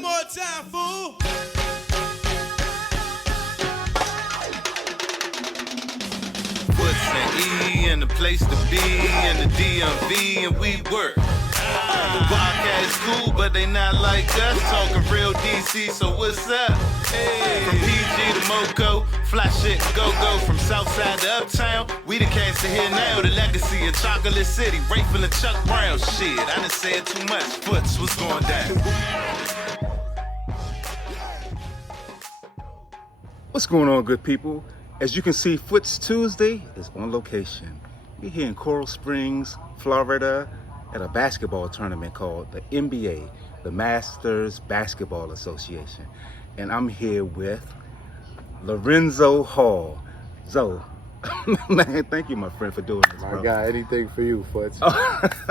One more time, fool. What's an E and the place to be and the DMV and we work. The podcast cool, but they not like us. Talking real DC, so what's up? Hey. From PG to Moco, fly shit go-go. From Southside to Uptown, we the cats in here now. The legacy of Chocolate City, Rayful and Chuck Brown. Shit, I done said too much. Foots, what's going down? What's going on, good people? As you can see, Foote Tuesday is on location. We're here in Coral Springs, Florida, at a basketball tournament called the NBA, the Masters Basketball Association. And I'm here with Lorenzo Hall. Zoe, man, thank you, my friend, for doing this, bro. I got anything for you, Foote.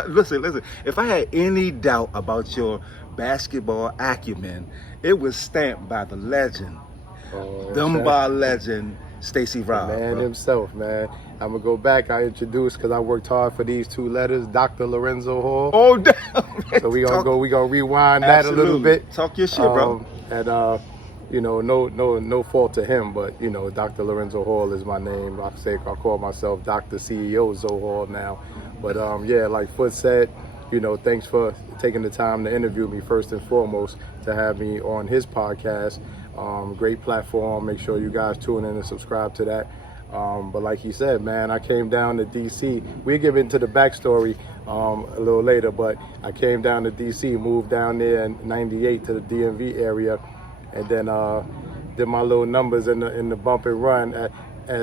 Listen, if I had any doubt about your basketball acumen, it was stamped by the legend, Dunbar legend, Stacey Robb. Man bro. himself, man. I'm gonna go back. I introduced because I worked hard for these two letters, Dr. Lorenzo Hall. Oh, damn. So we gonna rewind that a little bit. Talk your shit, bro. And you know, no fault to him, but you know, Dr. Lorenzo Hall is my name. I call myself Dr. CEO Zoe Hall now. But yeah, like Foote said, you know, thanks for taking the time to interview me first and foremost, to have me on his podcast. Great platform. Make sure you guys tune in and subscribe to that. But like he said, man, I came down to DC. We'll get into the backstory a little later, but I came down to DC, moved down there in '98 to the DMV area, and then did my little numbers in the bump and run at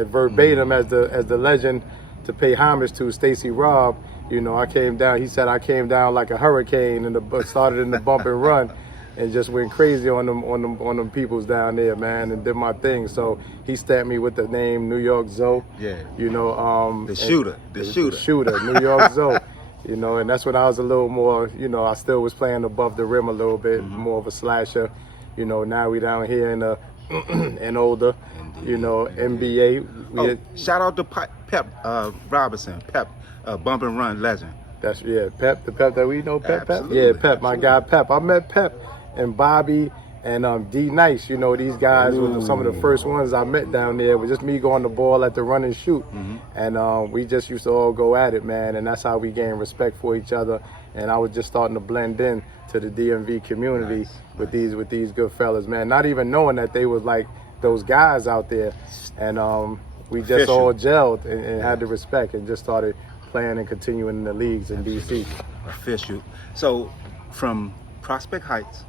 verbatim as the legend to pay homage to Stacey Robb. You know, I came down. He said I came down like a hurricane and started in the bump and run. And just went crazy on them peoples down there, man, and did my thing. So he stamped me with the name New York Zoe. Yeah. You know, the shooter, New York Zoe. You know, and that's when I was a little more, you know, I still was playing above the rim a little bit, more of a slasher. You know, now we down here in the and older, you know, NBA. Shout out to Pep Robinson, Pep, bump and run legend. That's Pep, the Pep that we know, Pep. Absolutely. Yeah, Pep, my guy Pep. I met Pep and Bobby and D Nice. You know, these guys were some of the first ones I met down there. It was just me going the ball at the run and shoot. And we just used to all go at it, man. And that's how we gained respect for each other. And I was just starting to blend in to the DMV community with these good fellas, man. Not even knowing that they was like those guys out there. And we just all gelled and had the respect and just started playing and continuing in the leagues in DC. Official. So from Prospect Heights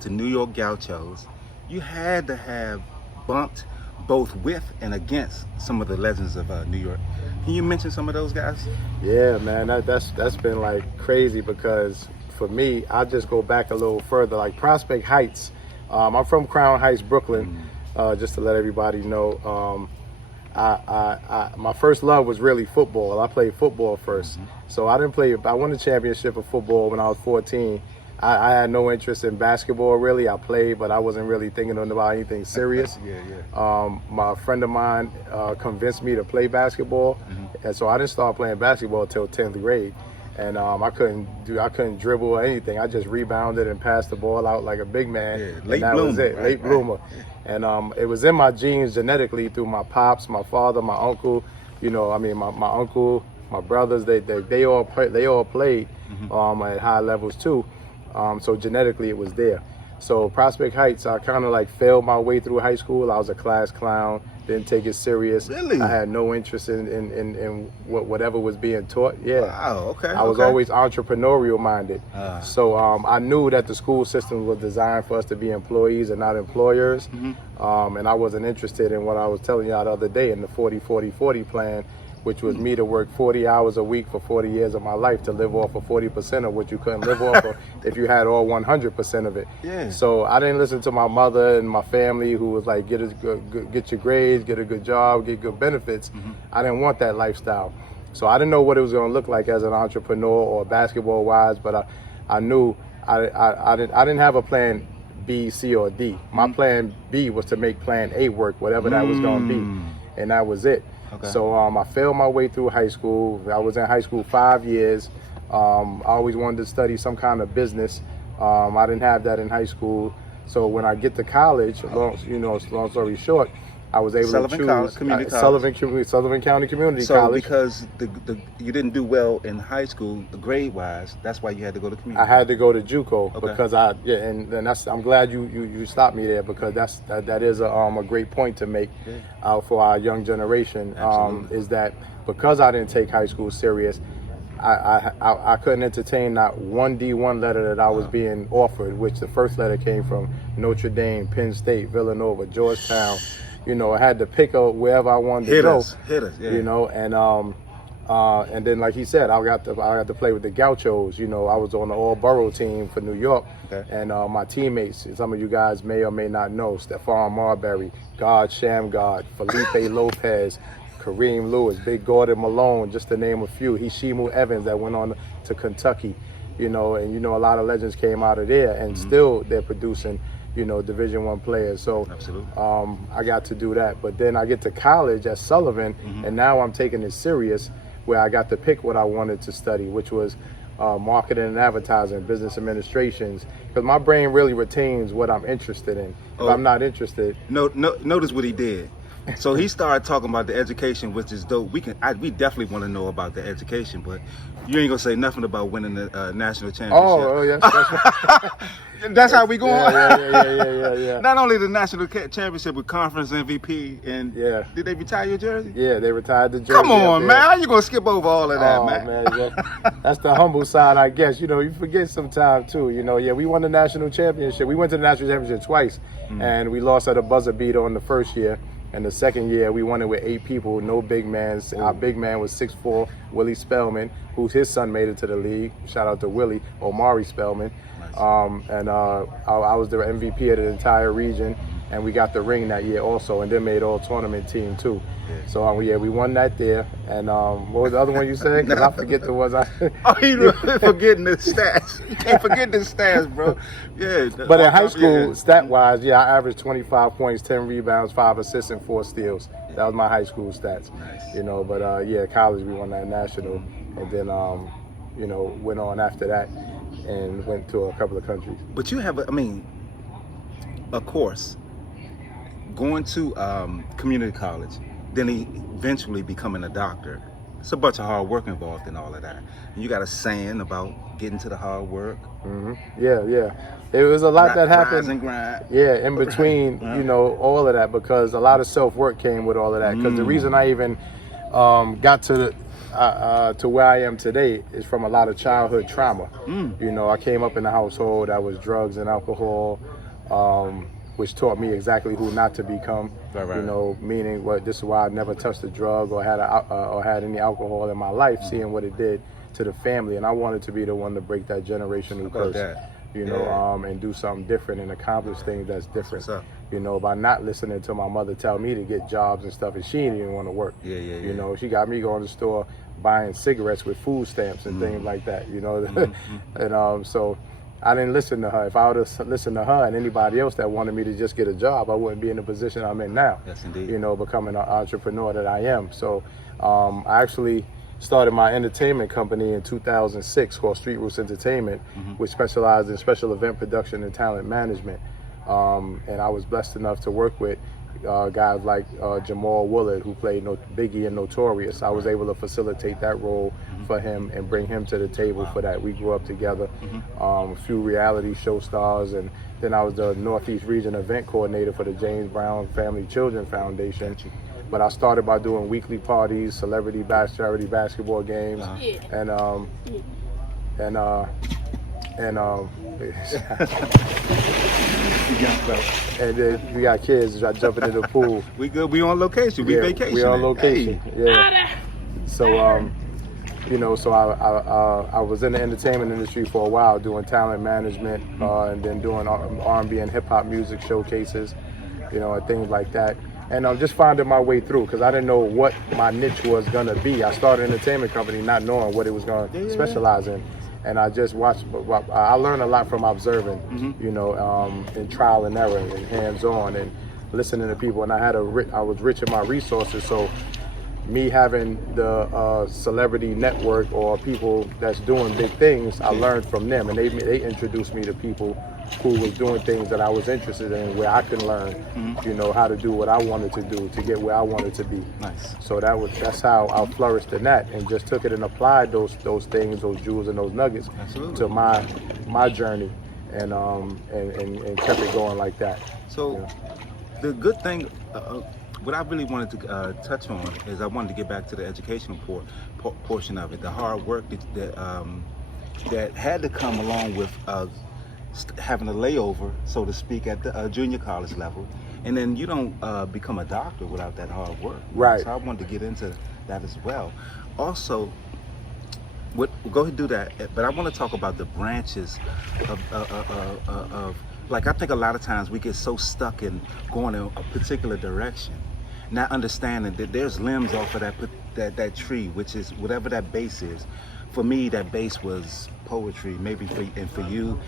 to New York Gauchos, you had to have bumped both with and against some of the legends of New York. Can you mention some of those guys? Yeah, man, that's been like crazy because for me, I just go back a little further. Like Prospect Heights, I'm from Crown Heights, Brooklyn. Just to let everybody know, my first love was really football. I played football first, so I won the championship of football when I was 14. I had no interest in basketball really. I played, but I wasn't really thinking about anything serious. My friend of mine convinced me to play basketball, and so I didn't start playing basketball until 10th grade. And I couldn't dribble or anything. I just rebounded and passed the ball out like a big man. Late and that bloomer. was it, late bloomer. And it was in my genes genetically through my pops, my father, my uncle. You know, I mean, my uncle, my brothers. They all played at high levels too. So genetically, it was there. So Prospect Heights, I kind of like failed my way through high school. I was a class clown, didn't take it serious. Really? I had no interest in whatever was being taught. Yeah. Wow, okay. I was always entrepreneurial minded. So I knew that the school system was designed for us to be employees and not employers. And I wasn't interested in what I was telling y'all the other day in the 40-40-40 plan, which was me to work 40 hours a week for 40 years of my life to live off of 40% of what you couldn't live off of if you had all 100% of it. Yeah. So I didn't listen to my mother and my family who was like, get your grades, get a good job, get good benefits. I didn't want that lifestyle. So I didn't know what it was going to look like as an entrepreneur or basketball wise, but I knew I didn't have a plan B, C, or D. My plan B was to make plan A work, whatever that was going to be. And that was it. Okay. So I failed my way through high school. I was in high school 5 years. I always wanted to study some kind of business. I didn't have that in high school. So when I get to college, long story short, I was able Sullivan to choose College, Community College. Sullivan County Community So College. because you didn't do well in high school, grade wise, that's why you had to go to community. I had to go to JUCO Okay. because and that's, I'm glad you stopped me there, because that is a great point to make for our young generation. Is that because I didn't take high school serious, I couldn't entertain not one D1 letter that I was being offered, which the first letter came from Notre Dame, Penn State, Villanova, Georgetown. You know, I had to pick up wherever I wanted to go. Hit us, yeah. You know, and then like he said, I got to play with the Gauchos. You know, I was on the all-borough team for New York, and my teammates, some of you guys may or may not know, Stephon Marbury, God Shamgod, Felipe Lopez, Kareem Lewis, Big Gordon Malone, just to name a few. Hishimu Evans that went on to Kentucky, you know, and a lot of legends came out of there, and still they're producing, Division I players. So I got to do that. But then I get to college at Sullivan, and now I'm taking it serious, where I got to pick what I wanted to study, which was marketing and advertising, business administrations, because my brain really retains what I'm interested in. If I'm not interested. Notice what he did. So he started talking about the education, which is dope. We definitely want to know about the education, but you ain't gonna say nothing about winning the national championship. Oh yes. That's how we going. Yeah. Not only the national championship with conference MVP, and did they retire your jersey? Yeah, they retired the jersey. Come on, man! How you gonna skip over all of that, man? That's the humble side, I guess. You forget sometimes too. We won the national championship. We went to the national championship twice, and we lost at a buzzer beater on the first year. And the second year, we won it with 8 people, no big mans. Our big man was 6'4", Willie Spellman, whose his son made it to the league. Shout out to Willie, Omari Spellman. Nice. I was the MVP of the entire region, and we got the ring that year also, and then made all-tournament team too. Yeah. So we won that there. And what was the other one you said? Because I forget the ones you forgetting the stats. You can't forget the stats, bro. Yeah. But in high school, stat-wise, I averaged 25 points, 10 rebounds, 5 assists, and 4 steals. That was my high school stats. Nice. But college, we won that national, and then went on after that and went to a couple of countries. But you have, of course, going to community college, then eventually becoming a doctor. It's a bunch of hard work involved in all of that. And you got a saying about getting to the hard work. Yeah. It was a lot that happened. Rise and grind. Yeah, in between, all of that, because a lot of self-work came with all of that. Because the reason I even got to where I am today is from a lot of childhood trauma. I came up in a household that was drugs and alcohol, which taught me exactly who not to become. Right. Meaning this is why I never touched a drug or had any alcohol in my life, seeing what it did to the family, and I wanted to be the one to break that generational curse. And do something different and accomplish things that's different. By not listening to my mother tell me to get jobs and stuff, and she didn't even want to work. She got me going to the store buying cigarettes with food stamps and things like that. And so I didn't listen to her. If I would have listened to her and anybody else that wanted me to just get a job, I wouldn't be in the position I'm in now. Yes, indeed. Becoming an entrepreneur that I am. So I actually started my entertainment company in 2006 called Street Roots Entertainment, which specialized in special event production and talent management. And I was blessed enough to work with guys like Jamal Willard, who played Biggie and Notorious. I was able to facilitate that role for him and bring him to the table for that. We grew up together, a few reality show stars, and then I was the Northeast Region event coordinator for the James Brown Family Children Foundation. But I started by doing weekly parties, celebrity charity basketball games, and then we got kids jumping in the pool. We good. We on location. We vacation. We on location. Hey. Yeah. So so I was in the entertainment industry for a while, doing talent management, and then doing R&B and hip hop music showcases, and things like that. And I'm just finding my way through, because I didn't know what my niche was gonna be. I started an entertainment company not knowing what it was gonna specialize in. And I just watched. I learned a lot from observing, and trial and error and hands-on and listening to people. And I was rich in my resources, so me having the celebrity network or people that's doing big things, I learned from them, and they introduced me to people who was doing things that I was interested in, where I can learn, you know, how to do what I wanted to do to get where I wanted to be. Nice. So that's how I flourished in that, and just took it and applied those things, those jewels and those nuggets to my journey, and kept it going like that. So Yeah. the good thing, what I really wanted to touch on is I wanted to get back to the educational portion of it, the hard work that had to come along with having a layover, so to speak, at the junior college level, and then you don't become a doctor without that hard work. Right. So I wanted to get into that as well. Also, go ahead and do that, but I want to talk about the branches of like, I think a lot of times we get so stuck in going in a particular direction, not understanding that there's limbs off of that tree, which is whatever that base is. For me, that base was poetry, maybe for you,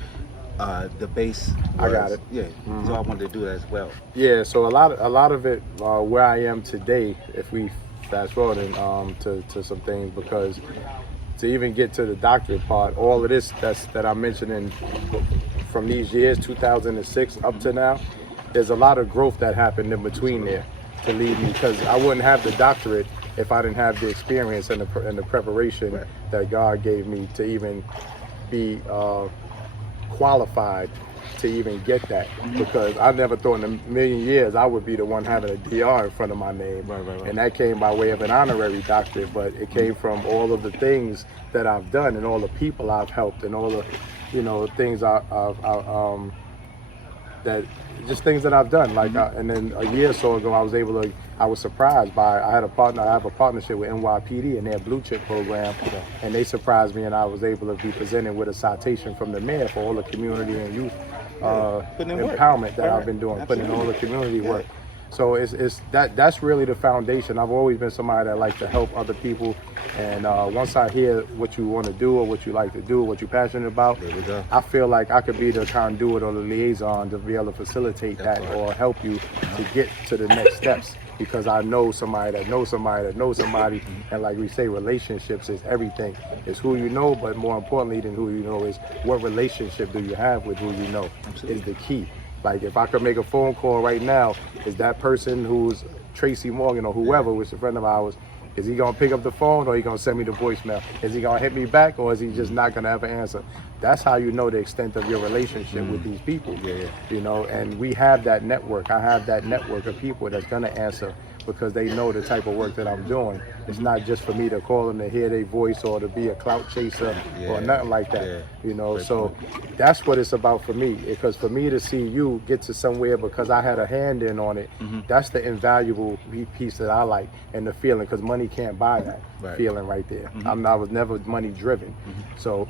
the base was, I got it. Yeah. So I wanted to do that as well. Yeah, so a lot of it, where I am today, if we fast forwarding to some things, because to even get to the doctorate part, all of this that I'm mentioning from these years, 2006 up to now, there's a lot of growth that happened in between there to lead me, because I wouldn't have the doctorate if I didn't have the experience and the preparation that God gave me to even be qualified to even get that, because I never thought in a million years I would be the one having a DR in front of my name. Right. And that came by way of an honorary doctorate, but it came from all of the things that I've done and all the people I've helped and all the, you know, things things that I've done. Like, and then a year or so ago, I was surprised by, I have a partnership with NYPD and their blue chip program, and they surprised me, and I was able to be presented with a citation from the mayor for all the community and youth empowerment that I've been doing, putting in all the community work. So that's really the foundation. I've always been somebody that likes to help other people, and once I hear what you want to do or what you like to do, what you're passionate about, I feel like I could be the conduit or the liaison to be able to facilitate that or help you to get to the next steps, because I know somebody that knows somebody that knows somebody, and like we say, relationships is everything. It's who you know, but more importantly than who you know is what relationship do you have with who you know. Absolutely. Is the key. Like, if I could make a phone call right now, is that person who's Tracy Morgan or whoever, which is a friend of ours, is he gonna pick up the phone or he gonna send me the voicemail? Is he gonna hit me back, or is he just not gonna ever answer? That's how you know the extent of your relationship with these people. You know, and we have that network. I have that network of people that's gonna answer, because they know the type of work that I'm doing. It's not just for me to call them to hear their voice or to be a clout chaser or nothing like that. You know, so that's what it's about for me. Because for me to see you get to somewhere because I had a hand in on it, that's the invaluable piece that I like, and the feeling, because money can't buy that feeling right there. I was never money driven. So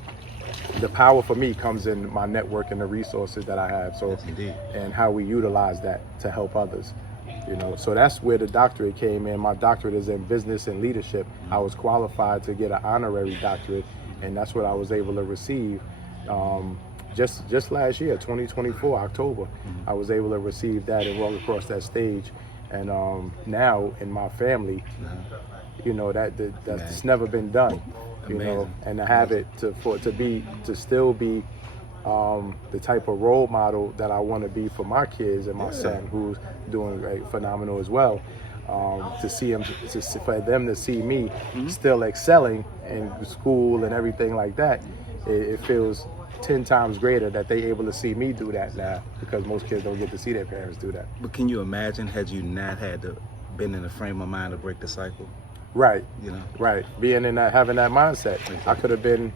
the power for me comes in my network and the resources that I have. So, and how we utilize that to help others. You know, so that's where the doctorate came in. My doctorate is in business and leadership. I was qualified to get an honorary doctorate, and that's what I was able to receive just last year, 2024, October. I was able to receive that and walk across that stage. And now in my family, you know, that's never been done. You know, and to have it to still be the type of role model that I want to be for my kids and my son, who's doing phenomenal as well. To see him, for them to see me still excelling in school and everything like that, it feels 10 times greater that they able to see me do that now, because most kids don't get to see their parents do that. But can you imagine had you not been in the frame of mind to break the cycle? Right. You know. Right. Being in that, having that mindset, I could have been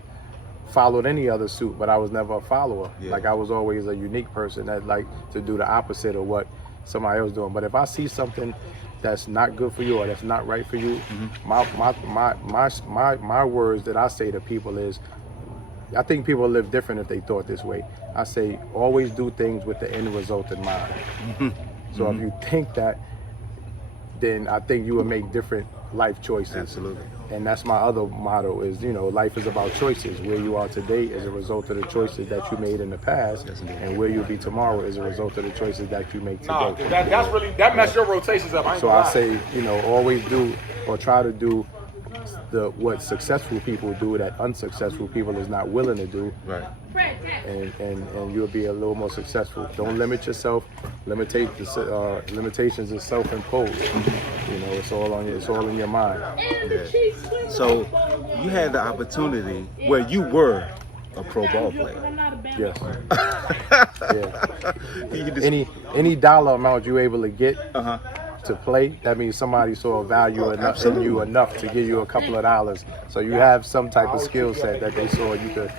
followed any other suit, but I was never a follower. Like, I was always a unique person that liked to do the opposite of what somebody else doing. But if I see something that's not good for you or that's not right for you, my words that I say to people is, I think people live different if they thought this way. I say, always do things with the end result in mind. So if you think that, then I think you will make different life choices. Absolutely. And that's my other motto is, life is about choices. Where you are today is a result of the choices that you made in the past, and where you'll be tomorrow is a result of the choices that you make today. That messed your rotations up. So I say, always do or try to do what successful people do that unsuccessful people is not willing to do. Right. And you'll be a little more successful. Don't limit yourself. Limitations is self-imposed. It's all in your mind. Yeah. So you had the opportunity where you were a pro ball player. Yes. Yeah. Any dollar amount you're able to get to play, that means somebody saw a value enough in you enough to give you a couple of dollars. So you have some type of skill set that they saw you could,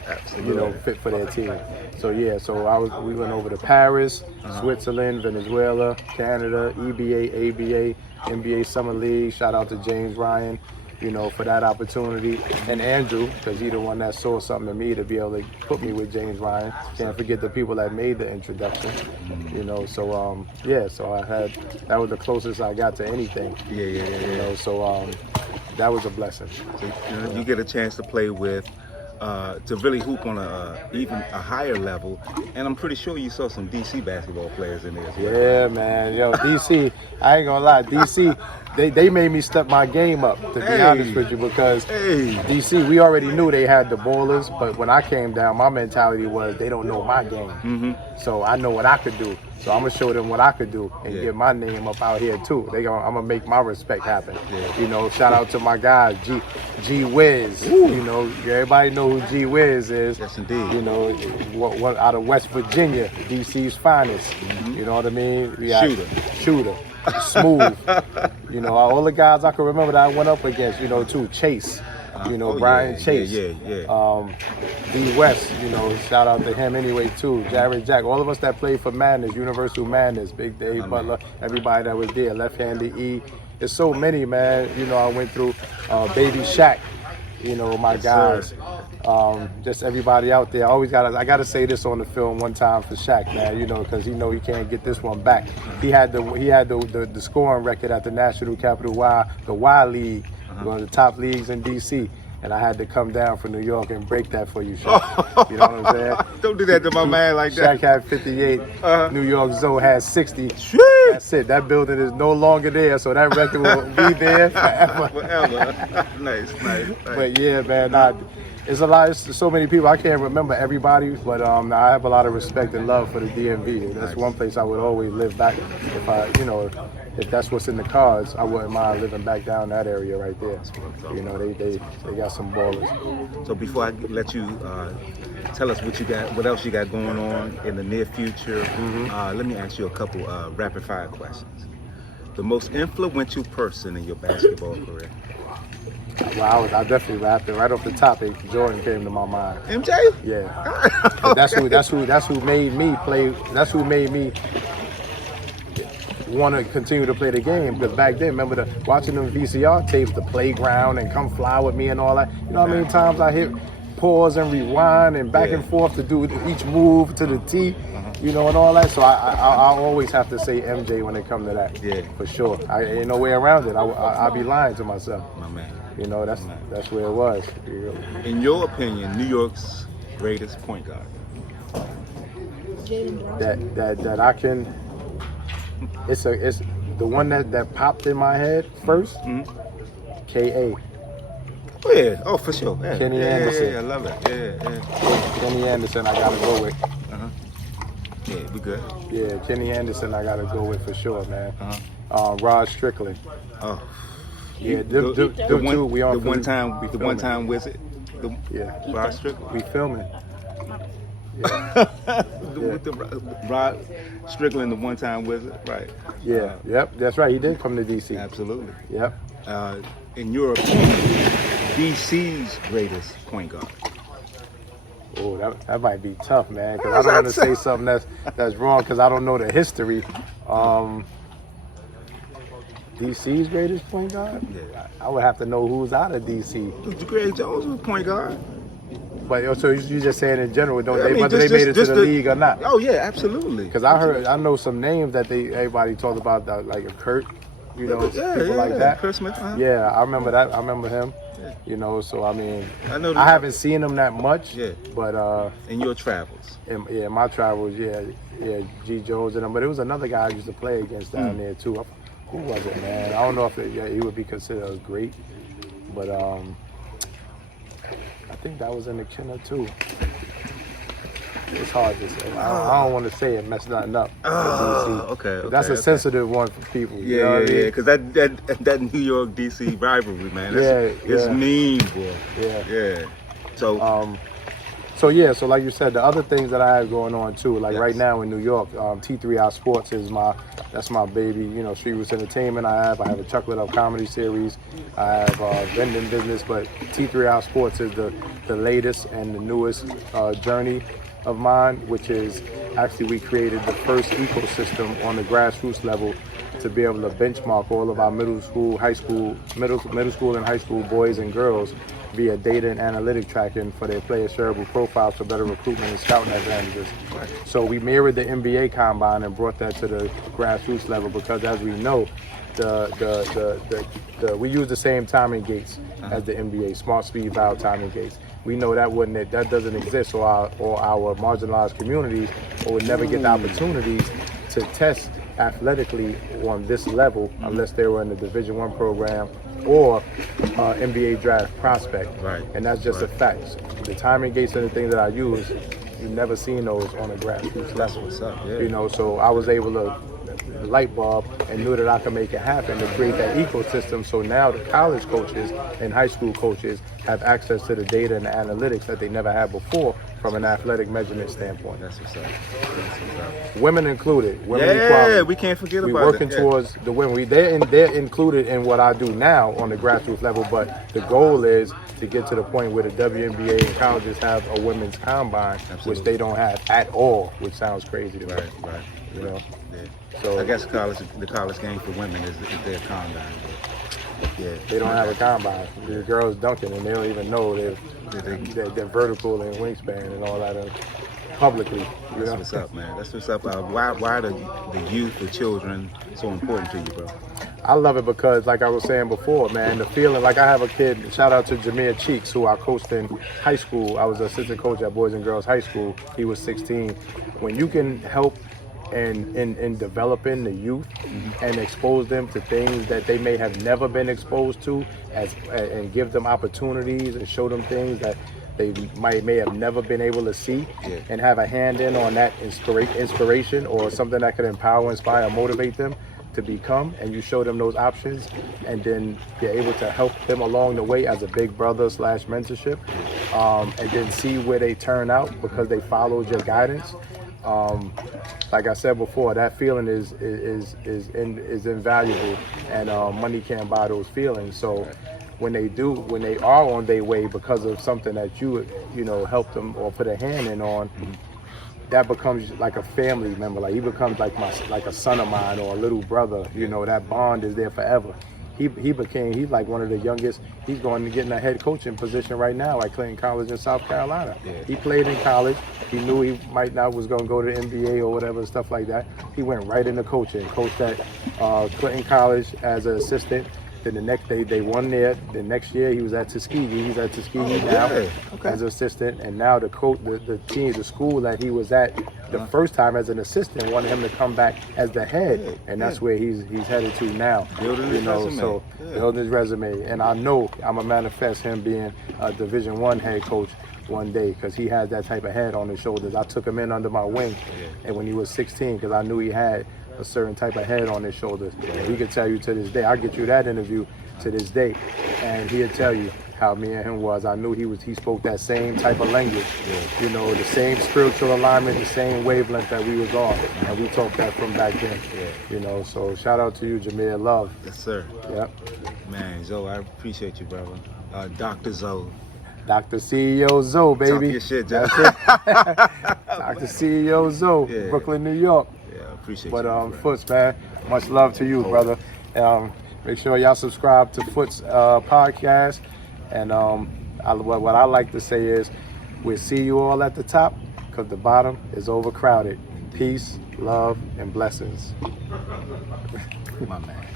fit for their team. So we went over to Paris, Switzerland, Venezuela, Canada, EBA, ABA, NBA Summer League. Shout out to James Ryan, for that opportunity. And Andrew, because he's the one that saw something in me to be able to put me with James Ryan. Can't forget the people that made the introduction, So that was the closest I got to anything. That was a blessing. So, you get a chance to play with, to really hoop on even a higher level, and I'm pretty sure you saw some DC basketball players in there as well. Yeah, man. DC, I ain't gonna lie, DC, they made me step my game up, to be honest with you, because DC, we already knew they had the ballers, but when I came down, my mentality was they don't know my game. So I know what I could do. So I'm gonna show them what I could do and get my name up out here too. I'm gonna make my respect happen. Shout out to my guys, G Wiz. Everybody know who G Wiz is. Yes, indeed. What out of West Virginia, DC's finest. You know what I mean? Shooter. Smooth. All the guys I can remember that I went up against. Too. Chase. Brian Chase. D West, shout out to him anyway too. Jared Jack, all of us that played for Madness, Universal Madness, Big Dave Butler, everybody that was there, Left-Handed E. There's so many, man. I went through Baby Shaq, my guys. Just everybody out there. I gotta say this on the film one time for Shaq, man, because he can't get this one back. He had the scoring record at the National Capital the Y League, one of the top leagues in DC. And I had to come down from New York and break that for you, Shaq. You know what I'm saying? Don't do that to my man like that. Shaq had 58. New York Zoe had 60. That's it. That building is no longer there, so that record will be there forever. Forever. Nice. But yeah, man, it's a lot. It's so many people. I can't remember everybody, but I have a lot of respect and love for the DMV. That's one place I would always live back. If that's what's in the cards, I wouldn't mind living back down that area right there. They got some ballers. So before I let you tell us what else you got going on in the near future, let me ask you a couple rapid fire questions. The most influential person in your basketball career? Well, I definitely rapped it right off the top. Jordan came to my mind. MJ? Yeah. That's who made me play. That's who made me want to continue to play the game. Because back then, remember watching them VCR tapes, the playground and Come Fly With Me and all that. You know how many times I hit pause and rewind and back and forth to do each move to the T. And all that. So I always have to say MJ when it comes to that. Yeah, for sure. I ain't no way around it. I'll be lying to myself. My man. That's where it was. In your opinion, New York's greatest point guard? That I can. It's the one that popped in my head first. K.A. Oh yeah. Oh, for sure. Yeah. Kenny Anderson. Yeah, I love it. Yeah. Kenny Anderson, I gotta go with. Yeah, we good. Yeah, Kenny Anderson, I gotta go with for sure, man. Rod Strickland. Oh. Yeah, the one time visit. Rod Strickland. We filming. With the Rod Strickland, the one time visit, right? Yeah, yep, that's right. He did come to DC. Absolutely. Yep. In your opinion, DC's greatest point guard? Oh, that might be tough, man. Because I don't want to say something that's wrong because I don't know the history. DC's greatest point guard? Yeah. I would have to know who's out of DC. Greg Jones was point guard. But so you just saying in general, whether they made it to the league or not? Oh yeah, absolutely. Because I know some names that everybody talks about, like a Kurt, people like that. Kurt Smith. Yeah, I remember that. I remember him. You know, so I mean, I know I haven't seen him that much. Yeah. But in your travels. in my travels, yeah, G Jones and them. But it was another guy I used to play against down there too. Who was it, man? I don't know if he would be considered a great, but I think that was in the Kenner too. It's hard to say. I don't want to say it, mess nothing up. Okay. That's a sensitive one for people. You know what I mean? Yeah. Because that New York DC rivalry, man. It's mean, boy. Yeah. So. So like you said, the other things that I have going on too, like right now in New York, T3i Sports is that's my baby. You know, Street Roots Entertainment. I have a Chocolate Up comedy series. I have vending business, but T3i Sports is the latest and the newest journey of mine, which is actually we created the first ecosystem on the grassroots level to be able to benchmark all of our middle school and high school boys and girls via data and analytic tracking for their player shareable profiles for better recruitment and scouting advantages. So we mirrored the NBA combine and brought that to the grassroots level because, as we know, we use the same timing gates as the NBA, smart speed valve timing gates. We know that doesn't exist, or our marginalized communities would never get the opportunities to test athletically on this level unless they were in the Division I program or NBA draft prospect. Right. And that's just a fact. The timing gates and the things that I use, you've never seen those on a grassroots level. That's what's up, yeah. You know, so I was able to light bulb and knew that I could make it happen to create that ecosystem. So now the college coaches and high school coaches have access to the data and the analytics that they never had before from an athletic measurement standpoint. That's what's up. Women included. Women equality. We can't forget about it. We're working towards the women. They're included in what I do now on the grassroots level, but the goal is to get to the point where the WNBA and colleges have a women's combine, which they don't have at all, which sounds crazy to me. Right. You know? Yeah. So I guess the college game for women is their combine. Yeah. They don't have a combine. The girls dunking and they don't even know they're vertical and wingspan and all that publicly. You That's know? what's up, man. That's what's up. Why are the youth, the children, so important to you, bro? I love it because, like I was saying before, man, the feeling, like I have a kid, shout out to Jameer Cheeks, who I coached in high school. I was an assistant coach at Boys and Girls High School. He was 16. When you can help in developing the youth and expose them to things that they may have never been exposed to, and give them opportunities and show them things that they may have never been able to see, and have a hand in on that inspiration or something that could empower, inspire, motivate them to become, and you show them those options, and then you're able to help them along the way as a big brother / mentorship, and then see where they turn out because they followed your guidance. Like I said before, that feeling is invaluable, and money can't buy those feelings. So when they are on their way because of something that you helped them or put a hand in on, that becomes like a family member. Like he becomes like a son of mine or a little brother. You know, that bond is there forever. He's like one of the youngest. He's going to get in a head coaching position right now at Clinton College in South Carolina. He played in college. He knew he might not was going to go to the NBA or whatever, stuff like that. He went right into coaching. Coached at Clinton College as an assistant. Then the next day they won there. The next year he was at Tuskegee. He's at Tuskegee now as an assistant. And now the school that he was at the first time as an assistant wanted him to come back as the head, and that's where he's headed to now. Building his resume. And I know I'm a manifest him being a Division I head coach one day because he has that type of head on his shoulders. I took him in under my wing, and when he was 16, because I knew he had a certain type of head on his shoulders. And he could tell you to this day, I'll get you that interview to this day, and he'll tell you how me and him was. I knew he spoke that same type of language, you know, the same spiritual alignment, the same wavelength that we was on, and we talked that from back then, you know. So shout out to you, Jameer. Love. Yes, sir. Yep. Man, Zoe, I appreciate you, brother. Dr. Zoe. Dr. CEO Zoe, baby. Talk your shit, Joe. Dr. CEO Zoe, Brooklyn, New York. Yeah, I appreciate you. But Foots, man, much love to you, brother. Make sure y'all subscribe to Foots podcast. And what I like to say is, we'll see you all at the top because the bottom is overcrowded. Peace, love, and blessings. My man.